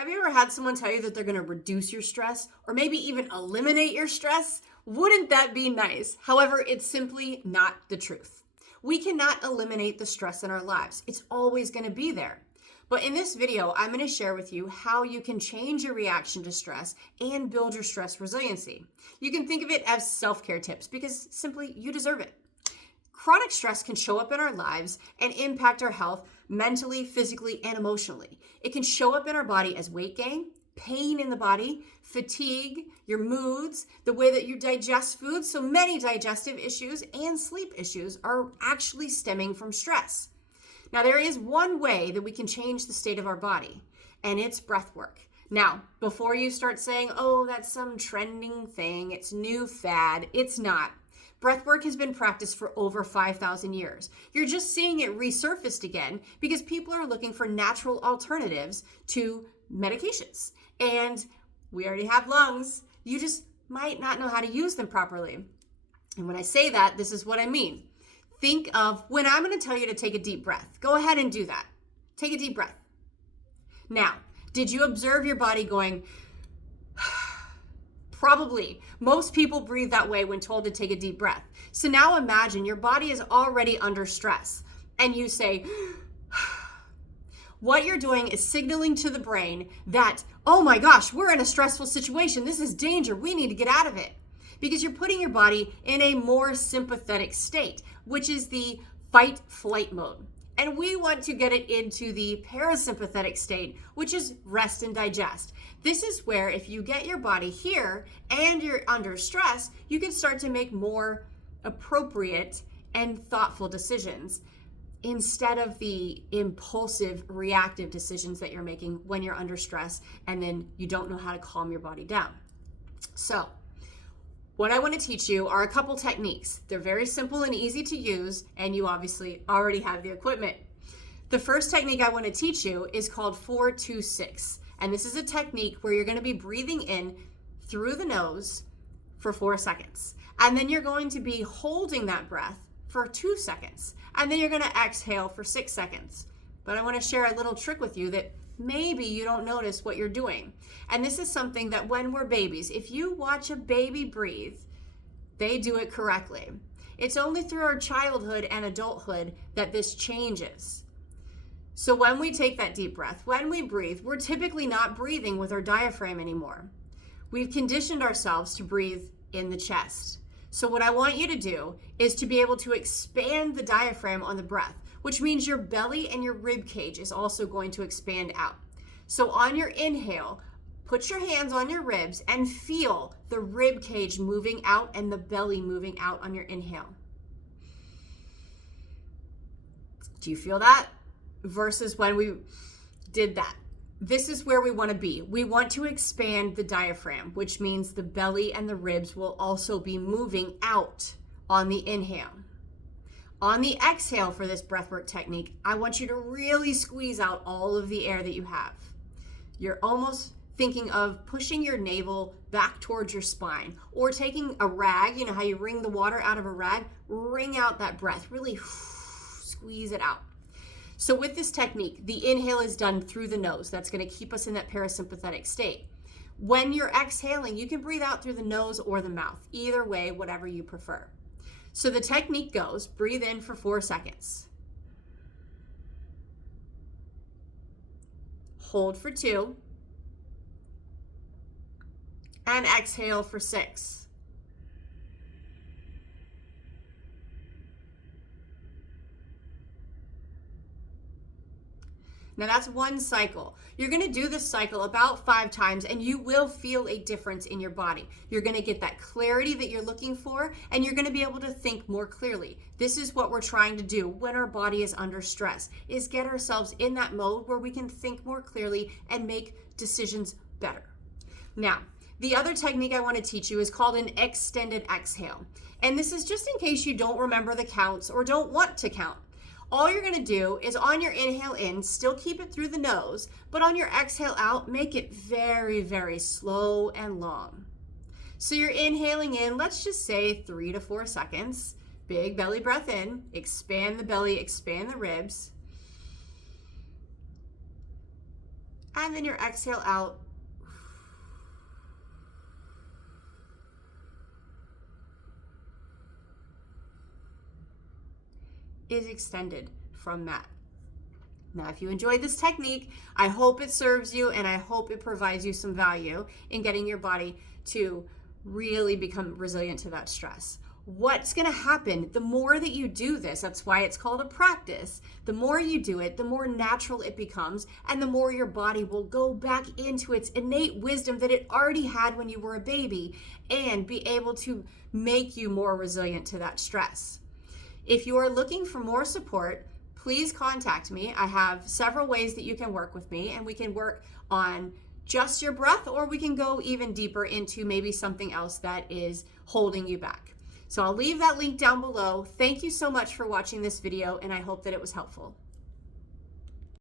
Have you ever had someone tell you that they're going to reduce your stress or maybe even eliminate your stress? Wouldn't that be nice? However, it's simply not the truth. We cannot eliminate the stress in our lives. It's always going to be there. But in this video, I'm going to share with you how you can change your reaction to stress and build your stress resiliency. You can think of it as self-care tips because simply you deserve it. Chronic stress can show up in our lives and impact our health mentally, physically, and emotionally. It can show up in our body as weight gain, pain in the body, fatigue, your moods, the way that you digest food. So many digestive issues and sleep issues are actually stemming from stress. Now, there is one way that we can change the state of our body, and it's breath work. Now, before you start saying, oh, that's some trending thing, it's new fad, it's not. Breathwork has been practiced for over 5,000 years. You're just seeing it resurfaced again because people are looking for natural alternatives to medications. And we already have lungs. You just might not know how to use them properly. And when I say that, this is what I mean. Think of when I'm going to tell you to take a deep breath. Go ahead and do that. Take a deep breath. Now, did you observe your body going... Probably. Most people breathe that way when told to take a deep breath. So now imagine your body is already under stress and you say, what you're doing is signaling to the brain that, oh my gosh, we're in a stressful situation. This is danger. We need to get out of it. Because you're putting your body in a more sympathetic state, which is the fight-flight mode. And we want to get it into the parasympathetic state, which is rest and digest. This is where if you get your body here and you're under stress, you can start to make more appropriate and thoughtful decisions instead of the impulsive, reactive decisions that you're making when you're under stress and then you don't know how to calm your body down. So, what I want to teach you are a couple techniques. They're very simple and easy to use, and you obviously already have the equipment. The first technique I want to teach you is called 4-2-6. And this is a technique where you're going to be breathing in through the nose for 4 seconds. And then you're going to be holding that breath for 2 seconds. And then you're going to exhale for 6 seconds. But I want to share a little trick with you that maybe you don't notice what you're doing. And this is something that when we're babies, if you watch a baby breathe, they do it correctly. It's only through our childhood and adulthood that this changes. So when we take that deep breath, when we breathe, we're typically not breathing with our diaphragm anymore. We've conditioned ourselves to breathe in the chest. So what I want you to do is to be able to expand the diaphragm on the breath, which means your belly and your rib cage is also going to expand out. So on your inhale, put your hands on your ribs and feel the rib cage moving out and the belly moving out on your inhale. Do you feel that? Versus when we did that. This is where we want to be. We want to expand the diaphragm, which means the belly and the ribs will also be moving out on the inhale. On the exhale for this breathwork technique, I want you to really squeeze out all of the air that you have. You're almost thinking of pushing your navel back towards your spine or taking a rag, you know how you wring the water out of a rag, wring out that breath, really squeeze it out. So with this technique, the inhale is done through the nose. That's going to keep us in that parasympathetic state. When you're exhaling, you can breathe out through the nose or the mouth. Either way, whatever you prefer. So the technique goes, breathe in for 4 seconds. Hold for 2. And exhale for 6. Now that's one cycle. You're going to do this cycle about 5 times and you will feel a difference in your body. You're going to get that clarity that you're looking for and you're going to be able to think more clearly. This is what we're trying to do when our body is under stress, is get ourselves in that mode where we can think more clearly and make decisions better. Now, the other technique I want to teach you is called an extended exhale. And this is just in case you don't remember the counts or don't want to count. All you're going to do is on your inhale in, still keep it through the nose, but on your exhale out, make it very, very slow and long. So you're inhaling in, let's just say 3 to 4 seconds. Big belly breath in, expand the belly, expand the ribs. And then your exhale out is extended from that. Now, if you enjoyed this technique, I hope it serves you and I hope it provides you some value in getting your body to really become resilient to that stress. What's going to happen the more that you do this, that's why it's called a practice, the more you do it, the more natural it becomes, and the more your body will go back into its innate wisdom that it already had when you were a baby and be able to make you more resilient to that stress. If you are looking for more support, please contact me. I have several ways that you can work with me, and we can work on just your breath, or we can go even deeper into maybe something else that is holding you back. So I'll leave that link down below. Thank you so much for watching this video, and I hope that it was helpful.